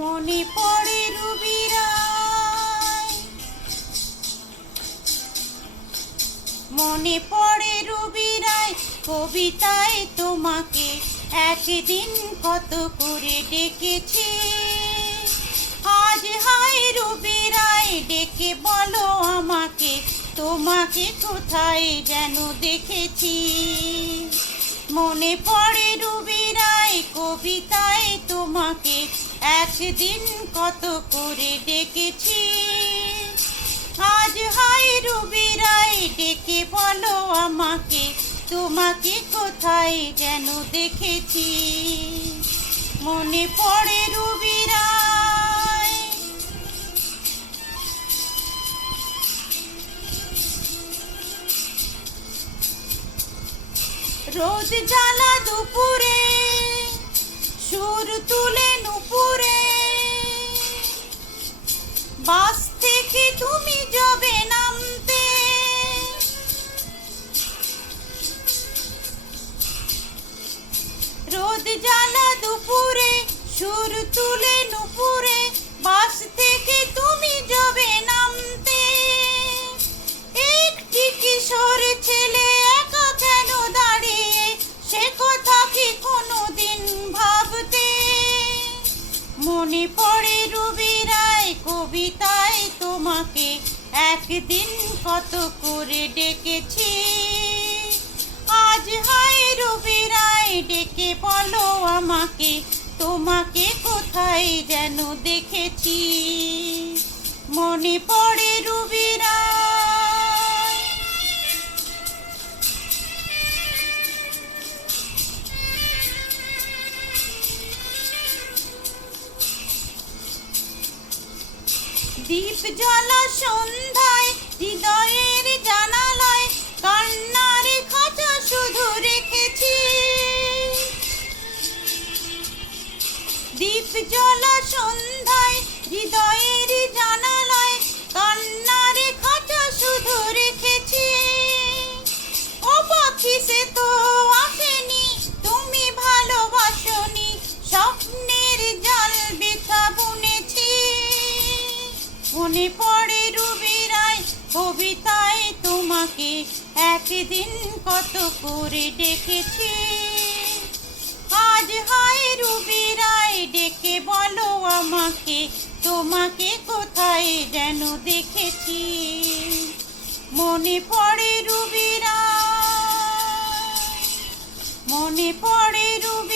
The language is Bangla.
মনে পড়ে রুবি রায়, মনে পড়ে রুবি রায় কবিতায় তোমাকে একদিন কত করে ডেকেছি। আজ হায় রুবি রায় ডেকে বলো আমাকে, তোমাকে কোথায় যেন দেখেছি। মনে পড়ে রুবি রায় কবিতায় তোমাকে একদিন কত করে ডেকেছি। আজ হায় রুবি রায় ডেকে বলো আমাকে, তোমাকে কোথায় যেন দেখেছি। মনে পড়ে রুবি রায়। রোদ জ্বালা দুপুরে সুর তুলে নুপুরে, বাস থেকে তুমি যাবে নামতে। রোদ জ্বালা দুপুরে সুর তুলে নুপুরে, বাস থেকে তুমি যাবে নামতে। একটি কিশোর ছেলে একা কেন দাঁড়িয়ে, সে কথা কি কোনোদিন ভাবতে। মনে পড়ে রুবি রায় কবিতায় তোমাকে একদিন কত করে ডেকেছি। আজ হায় রুবি রায় ডেকে বলো আমাকে, তোমাকে কোথায় যেন দেখেছি। মনে পড়ে রুবি রায়। দীপ জ্বালা সন্ধ্যায় হৃদয়ের জানালায়, কান্নার খাঁচা শুধু রেখেছি। দীপ জ্বালা সন্ধ্যায় হৃদয়ের জানালায়, কান্নার খাঁচা শুধু রেখেছি। ও পাখি সে তো আসেনি, তুমি ভালোবাসনি, স্বপ্নের জাল বৃথা বুনেছি। মনে পড়ে রুবি রায় কবিতায় তোমাকে একদিন কত করে ডেকেছি। আজ হায় রুবি রায় ডেকে বলো আমাকে, তোমাকে কোথায় যেন দেখেছি। মনে পড়ে রুবি রায়, মনে পড়ে রুবি।